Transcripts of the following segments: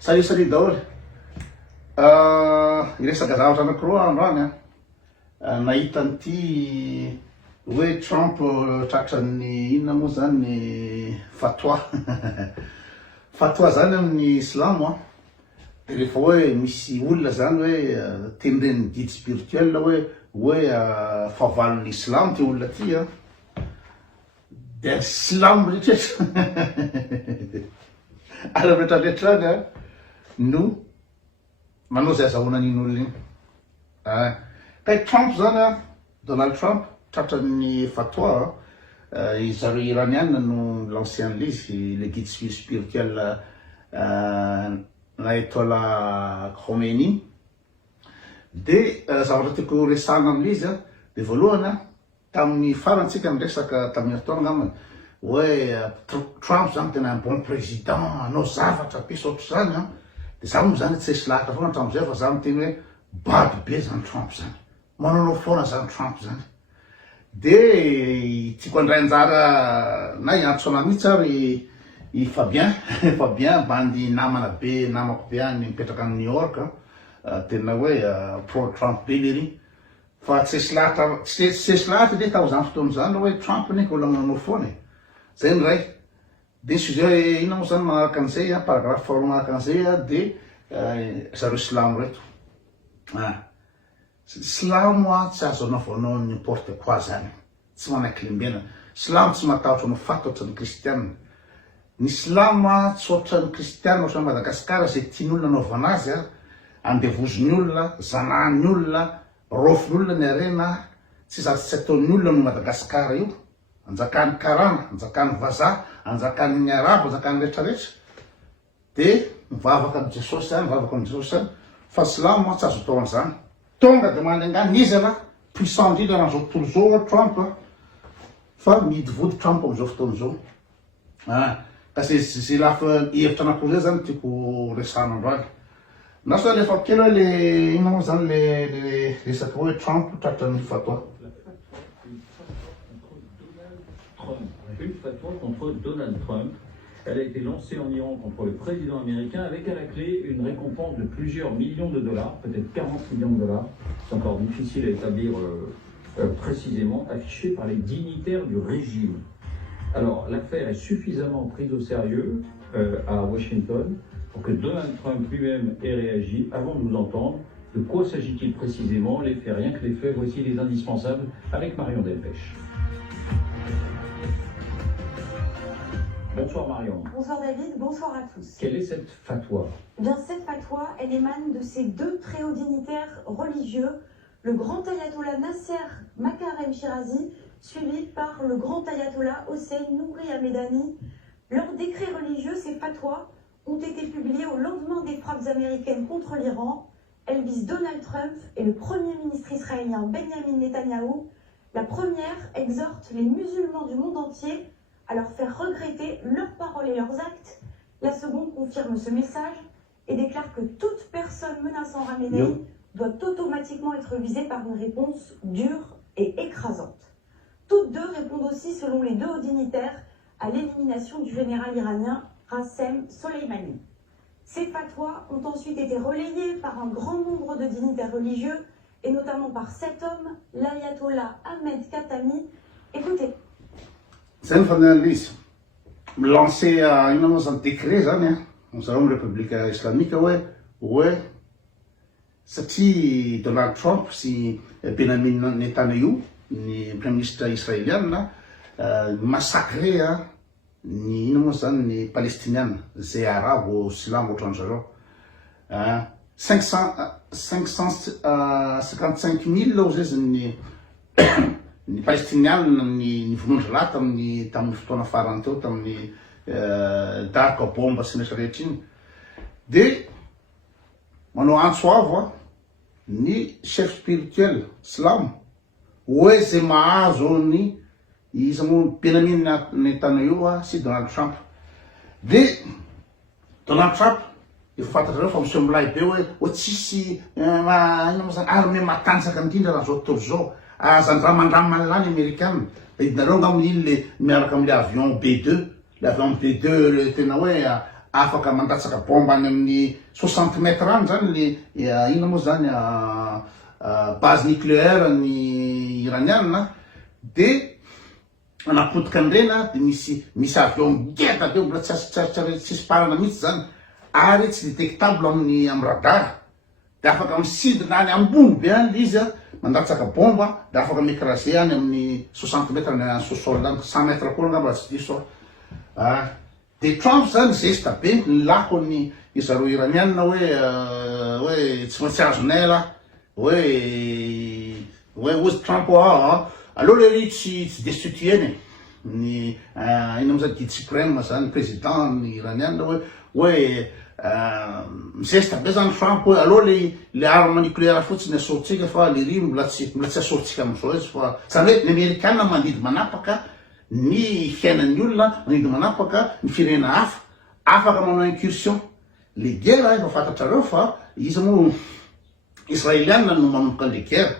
Salut daholo. Iresaka zavatra anankiroa androany nahita an'ity hoe Trump tratran'ny inona moa zany ny fatwa fatwa zany amin'ny islamo de rehefa hoe misy olona zany hoe tendren'ny guide spirituel hoe fahavalon'ny islam ty olona ty de islam rehetra ala rehetrarehetrany no manao zay azahoana an'iny olona iny. Ka Trump zany Donald Trump tratran'ny fatwa zareo iraniana no lancé an'izy le guide spirituel l'Ayatollah Khomeini. De zavatra tiako resahana amin'izy de voalohany tamin'ny farantsika miresaka tamin'ny heritaona angambany hoe Trump zany tena un bon président, anao zavatra be saotra zany de za moa zany tsy esy lahatra foana hatramin'izay fa za miteny hoe bady be zany Trump zany, mananao foana zany Trump zany. De tiako andray anjara na hiantso anahy mihitsy ary i Fabien Fabien bandy namako be any mipetraka any New York tena hoe pro Trump be lery fa tsy esy lahatra de tao zany fotoana zany hoe Trump neky olona mananao foana zay ny ray. De sujet ina moa zany manaraka an'izay paragraphe faharoa manaraka an'izay de zareo silamo reto silamo tsy azo anao n'importe quoi zany, tsy manaiky lembena. Silamo tsy matahotra anao faty ohatran'ny kristianina. Ny silamo tsy ohatran'ny kristianina ohatran'ny Madagasikara zay tian'olona anaovana azy andevozon'ny olona, zanahan'ny olona, rofin'olona ny arena, tsy zary tsy ataon'ny olona no Madagasikara io, anjakan'ny karana, anjakan'ny vazaha, anjakan'ny arabo, anjakan'ny rehetrarehetra de mivavaka amin'ny Jesosy zany, mivavaka amin'ny Jesosy zany. Fa silamo tsy azo atao an'izany. Tonga de manangana izy puissant indrindra raha zao tontolo zao Trump fa mihidy vody Trump am'izao fotoana zao. Ka zay lafa hevitra anankiroa zay zany tiako resahana androany. Na so le fa kely hoe le ina moa zany le resaky hoe Trump tratran'ny fatwa. Une fatwa contre Donald Trump. Elle a été lancée en Iran contre le président américain avec à la clé une récompense de plusieurs millions de dollars, peut-être 40 millions de dollars. C'est encore difficile à établir précisément, affiché par les dignitaires du régime. Alors l'affaire est suffisamment prise au sérieux à Washington pour que Donald Trump lui-même ait réagi. Avant de nous entendre, de quoi s'agit-il précisément? Les faits, rien que les faits, voici les indispensables avec Marion Delpech. Bonsoir Marion. Bonsoir David, bonsoir à tous. Quelle est cette fatwa? Eh bien, cette fatwa, elle émane de ces deux très hauts dignitaires religieux, le grand ayatollah Nasser Makarem Shirazi, suivi par le grand ayatollah Hossein Nouri Hamedani. Leurs décrets religieux, ces fatwas, ont été publiés au lendemain des frappes américaines contre l'Iran. Elles visent Donald Trump et le premier ministre israélien Benjamin Netanyahou. La première exhorte les musulmans du monde entier à leur faire regretter leurs paroles et leurs actes. La seconde confirme ce message et déclare que toute personne menaçant Khamenei doit automatiquement être visée par une réponse dure et écrasante. Toutes deux répondent aussi, selon les deux hauts dignitaires, à l'élimination du général iranien Qassem Soleimani. Ces fatwas ont ensuite été relayées par un grand nombre de dignitaires religieux et notamment par cet homme, l'ayatollah Ahmed Khatami. Écoutez. Zany fandehan'izy milancé ina moa zany décret zany zareo amin'ny république islamique hoe satria Donald Trump sy Benjamin Netanyahu ny premier ministre israélienne massacré ny ina moa zany ny palestiniana zay arabo silamo ohatran'zareo 555 000 lao zay zany ny palestiniana ny vonondry lahy tamin'ny fotoana farany teo tamin'ny darka bomba sy rehetrarehetra iny de manao antso avo ny chef spirituel silamo hoe zay mahazo ny izy moa Benjamin Netanyahu sy Donald Trump. De Donald Trump efa fantatrareo fa miseho milay be hoe tsisy ina moa zany armée matanjaka indrindra raha zao tontolo zao. Zany raha mandramy malany américaine idinareo ngam iny le miaraka amin'ny avion B2, l'avion B2 le tena hoe afaka mandatsaka bomba any amin'ny 60 mètres any zany le ina moa zany base nucléaire ny iranianina de anapotika an'ireny de misy avion ngeda be mbola tsisy parana mihitsy zany ary tsy détectable amin'ny radar de afaka misidina any ambony be any izy mandatsaka bomba de afaka micraser any amin'ny 60 mètres ny sous-sol any 100 mètres koa ngamba tsy diso de Trump zany zesta be ny lakony izareo iranianina hoe tsy maintsy azonay la hoe ozy Trump aloha le ry tsy destitué ny ino amizay guide suprême zany président ny iranianina hoe mizesta be zany Trump hoe aloha le arme nucléaire fotsiny asoritsika fa le ry mbola tsy asoritsika amizao izy fa zany hoe ny amerikanina mandidy manapaka ny fiainan'ny olona mandidy manapaka ny firenena hafa afaka manao incursion le guerre efa fantatrareo fa izy moa israélianina no manomboka le guerre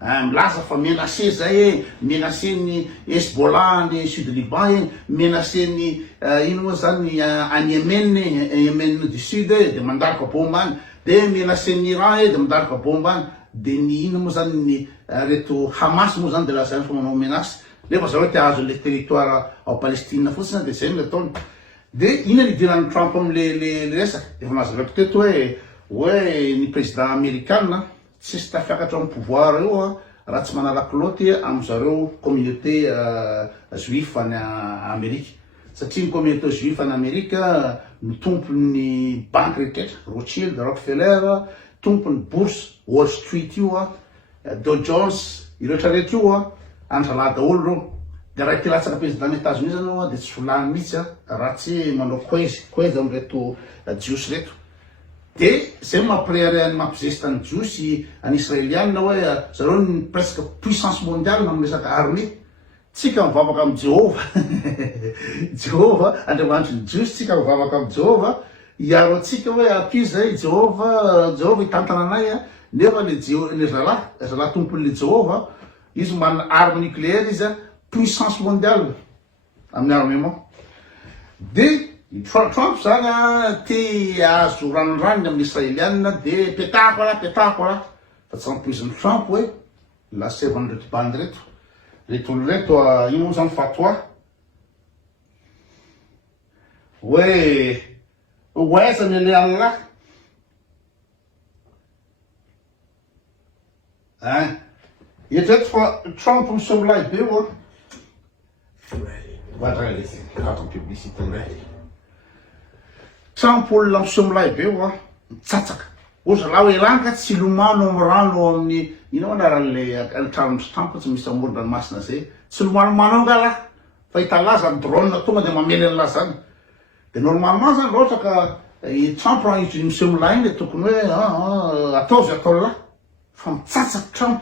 milaza fa menacé zay menacé ny Hezbollah ny sud Liban menacé ny ino moa zany any Yemen du sud de mandaraka bomba any de menacé ny Iran de mandaraka bomba any de ny ino moa zany ny reto Hamas moa zany de lazany fa manao menace nefa zareo te azo le territoire ao Palestine fotsiny de zay le ataony de ina ny idiran'ny Trump am'le resaka efa mazavako teto hoe ny président américain tsisy tafiakatra amin'ny pouvoir io raha tsy manalaky loty am'zareo communauté juif any Amerika satria ny communauté juif any Amerika mitompony banque rehetra Rothschild, Rockefeller, tompony bourse Wall Street io Dow Jones iretrarehetra io andrala daholo reo de raha ty latsaka président ny États-Unis zany de tsy volany mihitsy raha tsy manao koeza amreto jiosy reto de zay mampizesta ny jiosy any israélianina hoe zareo ny presque puissance mondiale amin'ny resaka armée tsika mivavaka amin'ny Jehova andriamanitry ny jiosy tsika mivavaka amin'ny Jehova iaro atsika hoe aty zay Jehova hitantana anay nefa le zalahy tompon'le Jehova izy manana arme nucléaire izy puissance mondiale amin'ny armement de Trump zany te azo ranonranony amin'ny israélianina de petako ala fa tsy ampoiziny Trump hoe lasevany reto bandy reto olo reto ino moa zany fatwa hoe oaizany ale Allah eto fa Trump misolay be publicité Trump olona misomilay be mitsatsaka ozy laha hoe lanka tsy lomano amin'ny rano amin'ny ino anaran'le Trump tsy misy amoron-dranomasina zay tsy lomanomano angala fa hitalaza ny drone tonga de mamely an'la zany de normalement zany loatra ka Trump raha izy misomilay iny tokony hoe ataozy atao la fa mitsatsaky Trump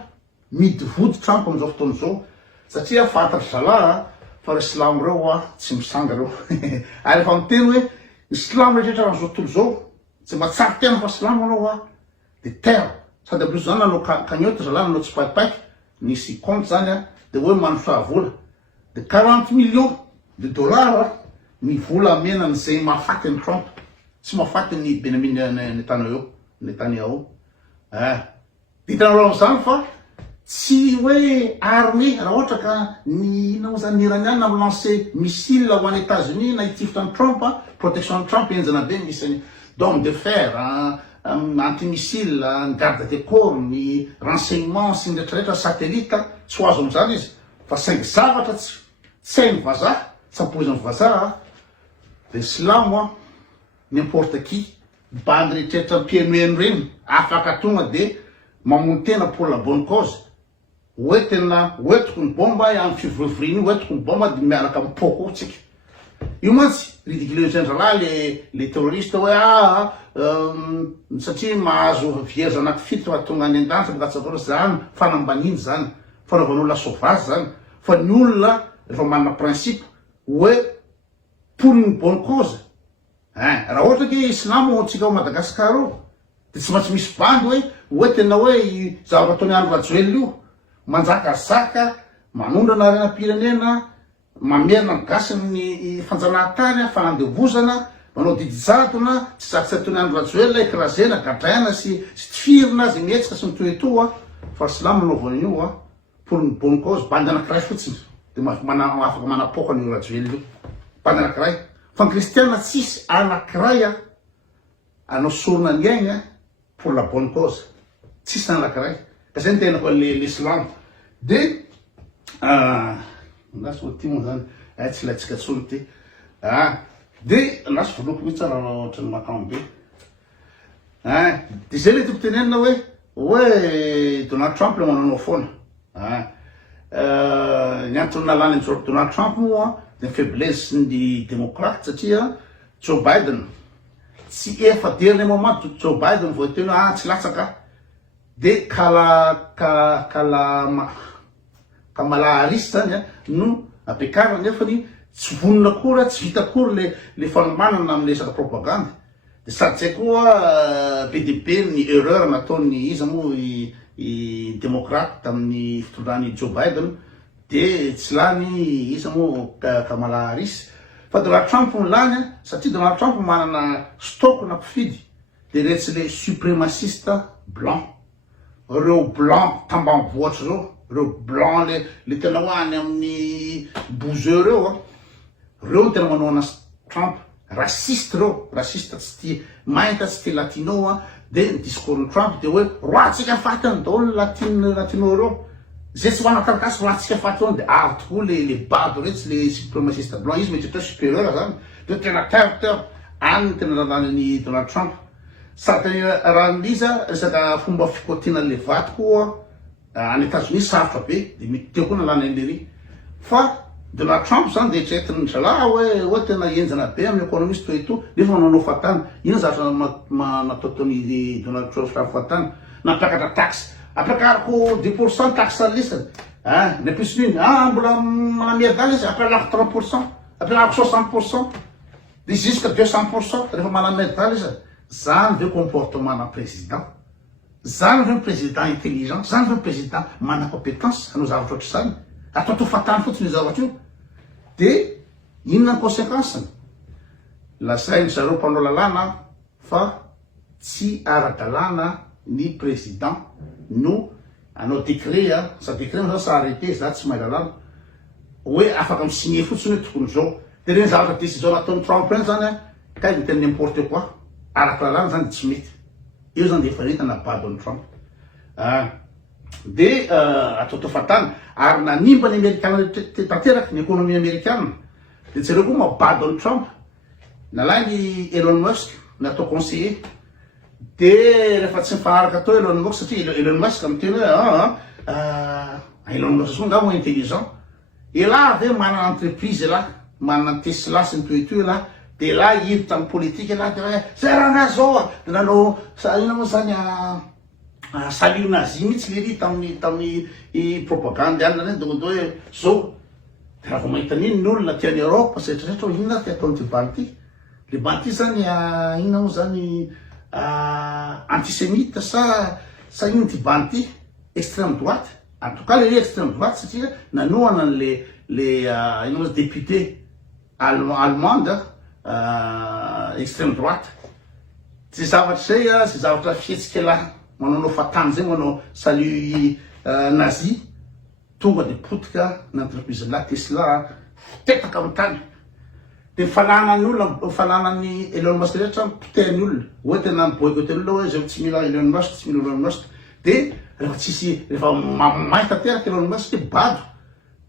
midy vody Trump am'izao fotoana zao satria fantatry zalahy fa re silamo reo tsy misanga reo ary efa miteny hoe ny silamo rehetra raha zao tontolo zao tsy matsary tena fa silamo anao de terre sady plus zany nanao cagnotte zalahy nanao tsy paipaiky nisy compte zany de hoe manosoa vola de 40 millions de dollars ny vola mena zay mahafaty ny Trump tsy mahafaty ny Benjamin Netanyahu ditanareo am'zany fa tsy hoe armée raha ohatra ka ny ino zany iranianina milancé missile ho any États-Unis na hitifitra ny Trump protection ny Trump enjana be misy dôme de fer antimissile ny garde des corps ny renseignement sy ny rehetrarehetra satellite tsy ho azo am'zany izy fa saingy zavatra tsy hainy vazaha tsy ampoiziny vazaha de silamo n'importe qui bandy rehetrarehetra mpienoeno reny afaka tonga de mamono tena pour la bonne cause oetena oetiko ny bomba amin'ny fivoviriny oetiko ny bomba de miaraka amin'ny poko tsika io mantsy ridiculeuse zalahy le terroriste hoe satria mahazo vierge anaky fa tonga any an-danitra mikatsakolo zany fanambaniny zany fanaovan'olona sauvage zany fa ny olona rehefa manana principe hoe pour une bonne cause raha ohatra ke silamo tsika ao Madagasikara io de tsy maintsy misy bandy hoe tena hoe zavatra ataony andro rajoely io manjakazaka manondrana renam-pirenena mamerina gasiny ny fanjanahantany fanandevozana manao didijato na tsy sarotsatony andro rajoela écrasena gadraina sy tifirina azy mietsika sy mitoeto a fa silamo manaovana io a pour une bonne cause bandy anankiray fotsiny de afaka manapokany io rajoely io bandy anankiray fa ny kristiana tsisy anankiray a anao sorona ny aigna pour la bonne cause tsisy anankiray ka zay ny tena koa l'islam de nasy ty moa zany tsy laitsika tsony ty de nasy voloko mihitsy tsara ohatrany makamo be de zay le toko tenenina hoe Donald Trump le mananao foana ny antony nalany Donald Trump moa de faiblesse ny démocrate satria Joe Biden tsy efa dernier moment Joe Biden voateny tsy latsaka de Kamala Harris zany no ampiakarina nefany tsy vonona kory tsy vita kory le fanomanana amle resaka propagande de sady zay koa be de be ny erreur nataony izy moa i démocrate tamin'ny fitondran'ny Joe Biden de tsy lany izy moa Kamala Harris fa Donald Trump no lany satria Donald Trump manana stock na mpifidy de retsy le suprémaciste blanc reo blanc tambamboatra reo blanc le tena hoany amin'ny bouzeux reo no tena manao anazy Trump raciste raciste tsy ty mainta tsy ty latino de ny discours Trump de hoe roatsika fatany daholo latino reo zay tsy hoana karikasy roatsika fatany de avy tokoa le bado retsy le suprémaciste blanc izy mety supérieur zany de tena terre any tena lalàn'ny Donald Trump sady raha nliza resaka fomba fikotiana le vaty koa any États-Unis sarotra be de mety teo koa nalàna an'lery fa Donald Trump zany de tretiny drala hoe tena enjana be amin'ny économiste toeto nefa manao fatany ino zatra natao taony Donald Trump fatany nampiakatra taxe ampiakariko 10% taxe alisany ny ampisiny mbola manamiadaly izy ampialako 30% ampialako 60% de jusqu'à 200% rehefa manamiadaly izy zany ve comportement na président zany ve président intelligent zany ve président mana compétence hanao zavatra ohatry zany atao fatany fotsiny zavatra io de inona ny conséquence lasainy zareo mpanao lalàna fa tsy ara-dalàna ny président no anao décret sa décret zao sa arrêté za tsy mahay lalàna hoe afaka misigné fotsiny hoe tokony zao de reny zavatra décision nataony Trump reny zany kay miteny n'importe quoi ara-lalàna zany tsy mety io zany de efa nentana badony Trump de atao fatany ary nanimba ny Amerikana tanteraky ny économie américane de tsareo koa mabadony Trump nalainy Elon Musk natao conseiller de rehefa tsy mifaharaka atao Elon Musk satria Elon Musk miteny hoe Elon Musk soa ngamo intelligent ela ave manana entreprise ela manana Tesla sy nytoetoy ela de la hiditra amin'ny politique ela de hoe zay raha nga zao de nanao ino moa zany salut nazi mihitsy lery tamin'ny propagande any reny de hoe zao de raha vo mahita an'iny ny olona tiany Europe setrasetra hoe inona ty ataony ty banty le banty zany inona moa zany antisémite sa ino ty banty extrême droite en tout cas le extrême droite satria nanoana le ino moa député allemande extrême droite tsy zavatra zay sy zavatra fihetsika la manao fatany zay manao salut nazi tonga de potika n'entreprise la Tesla fitepaka amin'ny tany de mifananany olona mifananany Elon Musk rehetra mpiteny olona hoe tena miboycotté olona hoe zay tsy mila Elon Musk tsy mila Elon Musk de rehefa tsisy rehefa mamay tanteraky Elon Musk de bado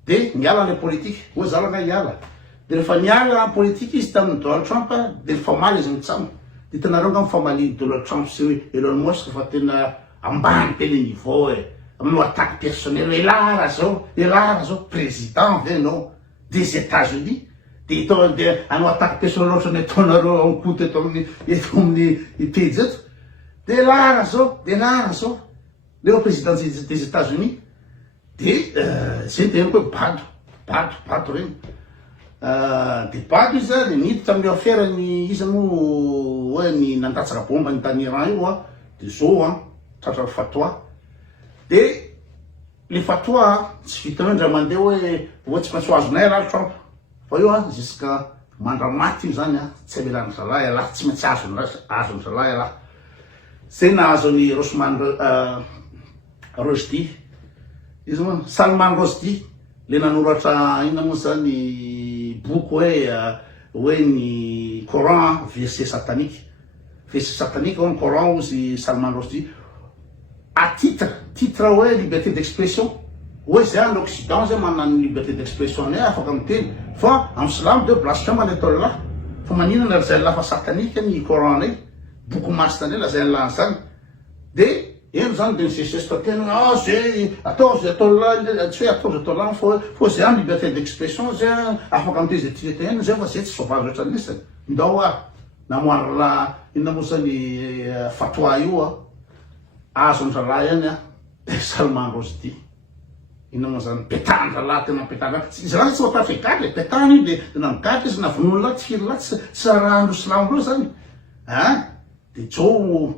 de miala le politique hoe zalanga hiala de rehefa niala politique izy tamin'ny Donald Trump de famaly izy mitsamo de tenareo nga mifamaly Donald Trump sy Elon Musk fa tena ambany be le niveau amin'no attaque personnel elara zao président ve no des États-Unis de itao de anao attaque personnel ohatry ny ataonareo ankoto eto amin'ny pejy eto de lara zao leo président des États-Unis de zay de hoe bado reny de bado izy de niditra amin'ny affaire ny izy moa hoe ny nandatsaka bomba ny tany Iran io de zao tratra fatwa de le fatwa tsy vita hoe ndra mandeha hoe tsy maintsy azonay raha Trump fa io jusqu'à mandramaty io zany a tsy amelana zalahy alahy tsy maintsy azony zalahy alahy zay nahazony Rosman Rushdie izy moa Salman Rushdie le nanoratra ina moa zany boky hoe ny Coran verset satanique ao ny Coran ozy Salman Rushdie à titre hoe liberté d'expression hoe zay any l'Occident zay manana ny liberté d'expression ne afaka miteny fa amin'ny Islam de blasphème ny atao lahy fa maninana zay lafa satanique ny Coran nay boky masina ndray lazay lany zany de eno zany de nisesesitra tena zay atao lahy tsy hoe atao lahy fa zay any liberté d'expression zay afaka miteny zay tiatena zay fa zay tsy sauvage ohatrany lesany ndao namoara la inona moa zany fatwa io azony zalahy any Salman Rushdie inona moa zany petany zalahy tena petany zalahy tsy voatafy gadry petany iny de namigadry izy navonony lahy tsy hiry lahy tsy raha andro silamo reo zany de tsao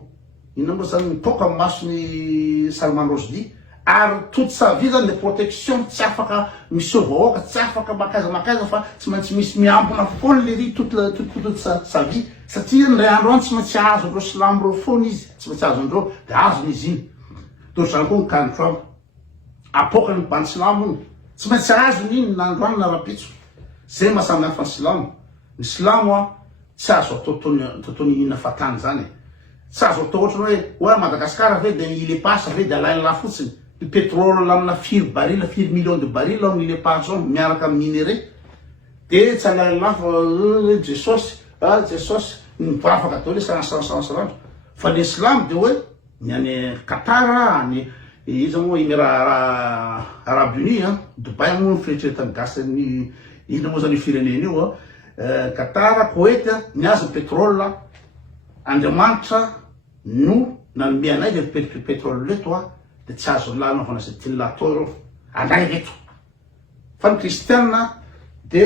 inona moa zany mipoka amin'ny masony Salman Rushdie ary toute sa vie zany le protection tsy afaka misy vahoaka tsy afaka makaiza fa tsy maintsy misy miambina foana le ry toute sa vie satria ndray andro any tsy maintsy azondreo silamo reo foana izy tsy maintsy azondreo de azony izy iny tory zany koa ny Khan Trump apoka ny bany silamo iny tsy maintsy azony iny nandroany na rapitso zay mahasamy hafa ny silamo tsy azo atao toy ny ina fatany zany tsy azo atao ohatrany hoe Madagasikara ve de il est passe ve de alainy lahy fotsiny ny pétrole lamina 4 millions de barils ao il est passe ao miaraka amin'ny minéré de tsy alainy lahy fa jesosy mivavaka atao le sansansarandro fa le silamo de hoe ny any Qatar any izy moa Émirats Arabes Unis Dubai moa fieritreretany gasy ina moa zany firenena io Qatar Koweït niazo pétrole Andriamanitra no nanome anay le pétrole leto de tsy azo lahy naovana zay tiany lahy atao reo anay reto fa ny kristianina de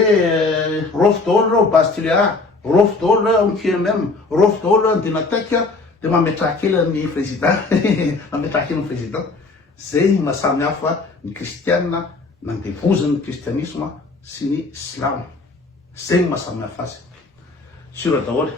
rofy daholo reo base tuléa rofy daholo reo amin'ny QMM rofy daholo andinataika de mametraha kely ny président mametraha kely ny président zay mahasamy hafa ny kristianina nandevozany ny kristianisme sy ny silamo zay mahasamy hafa azy sura daholo